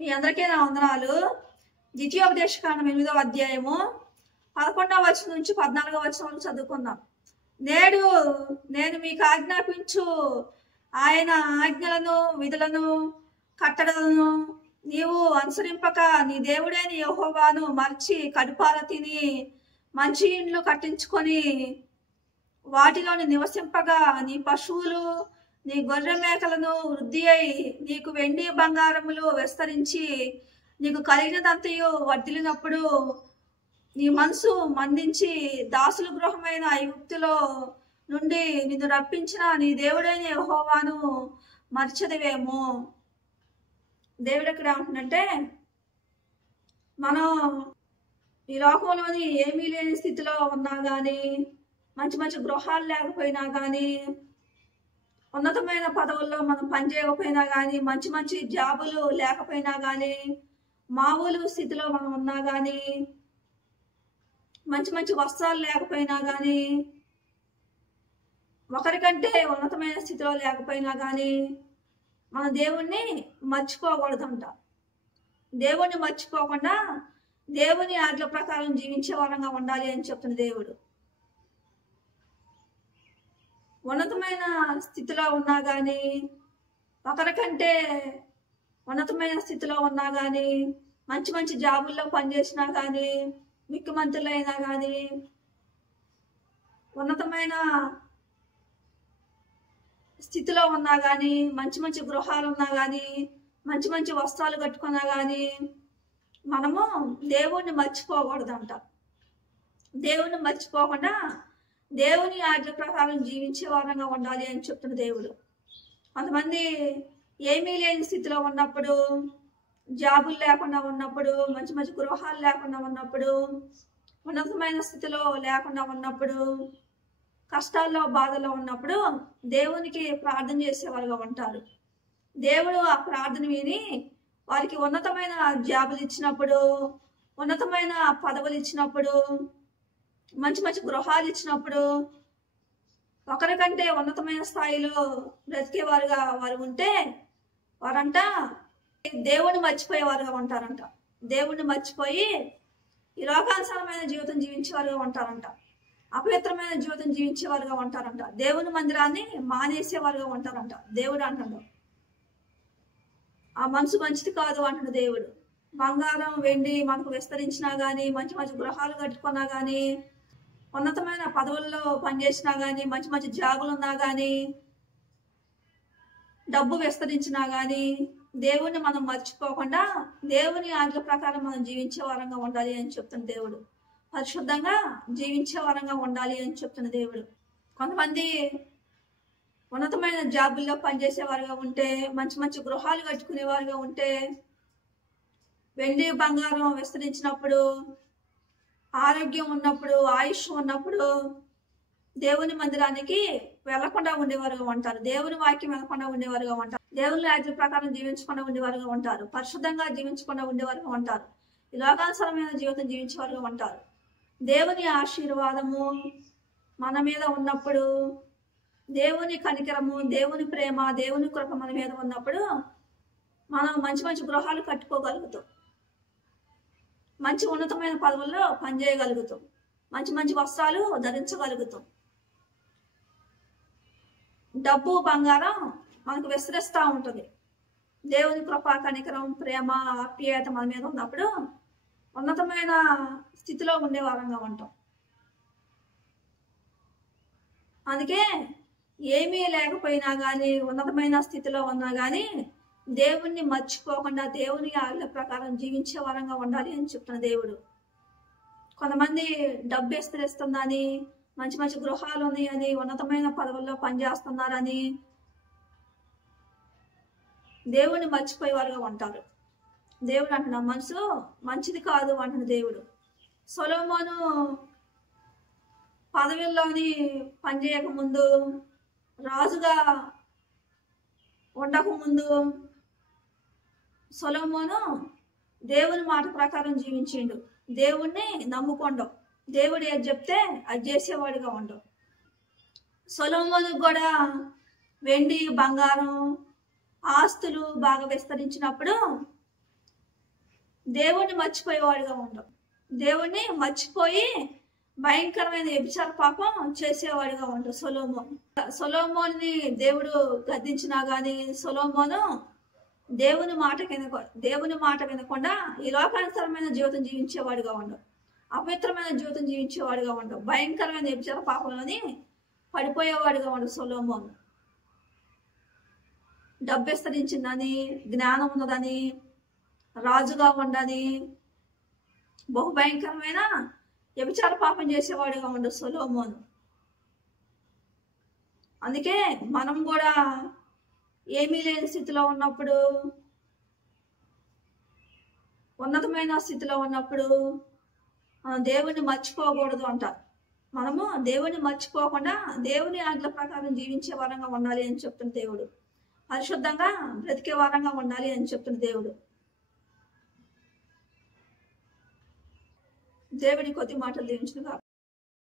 మీ అందరికీ నా వందనాలు. ద్వితీయోపదేశకాండం 8వ అధ్యాయము 11వ వచనం నుంచి 14వ వచనం వరకు చదువుకుందాం. నేడు నేను మీకు ఆజ్ఞాపించు ఆయన ఆజ్ఞలను, విధులను, కట్టడలను నీవు అనుసరింపక నీ దేవుడైన యెహోవాను మర్చి కడుపార తిని మంచి ఇండ్లు కట్టించుకొని వాటిలోని నివసింపగా నీ పశువులు నీ గొర్రె మేకలను వృద్ధి అయి నీకు వెండి బంగారములు విస్తరించి నీకు కలిగినదంతయు వర్ధిల్లినప్పుడు నీ మనసు మందించి దాసుల గృహమైన ఐగుప్తులో నుండి నిన్ను రప్పించిన నీ దేవుడైన యెహోవాను మర్చదవేమో. దేవుడు ఎక్కడ ఉంటుందంటే, మనం ఈ లోకంలోని ఏమీ లేని స్థితిలో ఉన్నా కానీ, మంచి మంచి గృహాలు లేకపోయినా కానీ, ఉన్నతమైన పదవుల్లో మనం పనిచేయకపోయినా కానీ, మంచి మంచి జాబులు లేకపోయినా కానీ, మామూలు స్థితిలో మనం ఉన్నా కానీ, మంచి మంచి వస్త్రాలు లేకపోయినా కానీ, ఒకరికంటే ఉన్నతమైన స్థితిలో లేకపోయినా కానీ మన దేవుణ్ణి మర్చిపోకూడదంట. దేవుణ్ణి మర్చిపోకుండా దేవుని ఆజ్ఞ ప్రకారం జీవించే వారంగా ఉండాలి అని చెప్తున్న దేవుడు. ఉన్నతమైన స్థితిలో ఉన్నా కానీ, ఒకరికంటే ఉన్నతమైన స్థితిలో ఉన్నా కానీ, మంచి మంచి జాబుల్లో పనిచేసినా కానీ, ముఖ్యమంత్రులైనా కానీ, ఉన్నతమైన స్థితిలో ఉన్నా కానీ, మంచి మంచి గృహాలు ఉన్నా కానీ, మంచి మంచి వస్త్రాలు కట్టుకున్నా కానీ మనము దేవుణ్ణి మర్చిపోకూడదంట. దేవుణ్ణి మర్చిపోకుండా దేవుని ఆజ్ఞ ప్రకారం జీవించే వారంగా ఉండాలి అని చెప్తున్న దేవుడు. కొంతమంది ఏమీ లేని స్థితిలో ఉన్నప్పుడు, జాబులు లేకుండా ఉన్నప్పుడు, మంచి మంచి గృహాలు లేకుండా ఉన్నప్పుడు, ఉన్నతమైన స్థితిలో లేకుండా ఉన్నప్పుడు, కష్టాల్లో బాధలో ఉన్నప్పుడు దేవునికి ప్రార్థన చేసేవారుగా ఉంటారు. దేవుడు ఆ ప్రార్థన విని వారికి ఉన్నతమైన జాబులు ఇచ్చినప్పుడు, ఉన్నతమైన పదవులు ఇచ్చినప్పుడు, మంచి మంచి గృహాలు ఇచ్చినప్పుడు, ఒకరికంటే ఉన్నతమైన స్థాయిలో బ్రతికేవారుగా వారు ఉంటే వారంట దేవుణ్ణి మర్చిపోయేవారుగా ఉంటారంట. దేవుణ్ణి మర్చిపోయి ఈ లోకానుసారమైన జీవితం జీవించేవారుగా ఉంటారంట. అపవిత్రమైన జీవితం జీవించేవారుగా ఉంటారంట. దేవుని మందిరాన్ని మానేసేవారుగా ఉంటారంట. దేవుడు అంటాడు, ఆ మనసు మంచిది కాదు అంటున్న దేవుడు. బంగారం వెండి మనకు విస్తరించినా కానీ, మంచి మంచి గృహాలు కట్టుకున్నా కానీ, ఉన్నతమైన పదవుల్లో పనిచేసినా కానీ, మంచి మంచి జాబులు ఉన్నా కానీ, డబ్బు విస్తరించినా కానీ, దేవుణ్ణి మనం మర్చిపోకుండా దేవుని ఆజ్ఞ ప్రకారం మనం జీవించే వారంగా ఉండాలి అని చెప్తున్న దేవుడు. పరిశుద్ధంగా జీవించే వారంగా ఉండాలి అని చెప్తున్న దేవుడు. కొంతమంది ఉన్నతమైన జాబుల్లో పనిచేసేవారుగా ఉంటే, మంచి మంచి గృహాలు కట్టుకునేవారుగా ఉంటే, వెండి బంగారం విస్తరించినప్పుడు, ఆరోగ్యం ఉన్నప్పుడు, ఆయుష్ ఉన్నప్పుడు దేవుని మందిరానికి వెళ్లకుండా ఉండేవారుగా ఉంటారు. దేవుని వాక్యం వెళ్లకుండా ఉండేవారుగా ఉంటారు. దేవుని ఆజ్ఞ ప్రకారం జీవించకుండా ఉండేవారుగా ఉంటారు. పరిశుద్ధంగా జీవించకుండా ఉండేవారుగా ఉంటారు. ఈ లోకానుసారమైన జీవితం జీవించేవారుగా ఉంటారు. దేవుని ఆశీర్వాదము మన మీద ఉన్నప్పుడు, దేవుని కనికరము, దేవుని ప్రేమ, దేవుని కృప మన మీద ఉన్నప్పుడు మనం మంచి మంచి గృహాలు కట్టుకోగలుగుతాం. మంచి ఉన్నతమైన పదవుల్లో పనిచేయగలుగుతాం. మంచి మంచి వస్త్రాలు ధరించగలుగుతాం. డబ్బు బంగారం మనకు విస్తరిస్తూ ఉంటుంది. దేవుని కృప, కనికరం, ప్రేమ, ఆప్యాయత మన మీద ఉన్నప్పుడు ఉన్నతమైన స్థితిలో ఉండే వారంగా ఉంటాం. అందుకే ఏమీ లేకపోయినా కానీ, ఉన్నతమైన స్థితిలో ఉన్నా కానీ దేవుణ్ణి మర్చిపోకుండా దేవుని ఆజ్ఞ ప్రకారం జీవించే వారంగా ఉండాలి అని చెప్తున్న దేవుడు. కొంతమంది డబ్బు విస్తరిస్తుందని, మంచి మంచి గృహాలు ఉన్నాయని, ఉన్నతమైన పదవుల్లో పనిచేస్తున్నారని దేవుణ్ణి మర్చిపోయేవారుగా ఉంటారు. దేవుడు అంటున్న మనసు మంచిది కాదు అంటున్న దేవుడు. సొలొమోను పదవుల్లోని పనిచేయక ముందు, రాజుగా ఉండకముందు సొలొమోను దేవుని మాట ప్రకారం జీవించిండు. దేవుణ్ణి నమ్ముకోండు. దేవుడు ఏది చెప్తే అది చేసేవాడిగా ఉండు. సొలొమోను కూడా వెండి బంగారం ఆస్తులు బాగా విస్తరించినప్పుడు దేవుణ్ణి మర్చిపోయేవాడిగా ఉండవు. దేవుణ్ణి మర్చిపోయి భయంకరమైన వ్యభిచార పాపం చేసేవాడిగా ఉండవు సొలొమోను. సొలొమోనుని దేవుడు గద్దించినా గాని సొలొమోను దేవుని మాట వినకుండా ఈ లోకానుసరమైన జీవితం జీవించేవాడిగా ఉండవు. అపవిత్రమైన జీవితం జీవించేవాడిగా ఉండవు. భయంకరమైన వ్యభిచార పాపంలోని పడిపోయేవాడిగా ఉండవు సొలొమోను. డబ్బు విస్తరించిందని, జ్ఞానం ఉన్నదని, రాజుగా ఉండని, బహుభయంకరమైన వ్యభిచార పాపం చేసేవాడిగా ఉండదు సొలొమోను. అందుకే మనం కూడా ఏమీ లేని స్థితిలో ఉన్నప్పుడు, ఉన్నతమైన స్థితిలో ఉన్నప్పుడు దేవుణ్ణి మర్చిపోకూడదు అంటారు. మనము దేవుణ్ణి మర్చిపోకుండా దేవుని ఆజ్ఞల ప్రకారం జీవించే వారంగా ఉండాలి అని చెప్తున్న దేవుడు. పరిశుద్ధంగా బ్రతికే వారంగా ఉండాలి అని చెప్తున్న దేవుడు. దేవుని కొద్ది మాటలు దీవించును గాక.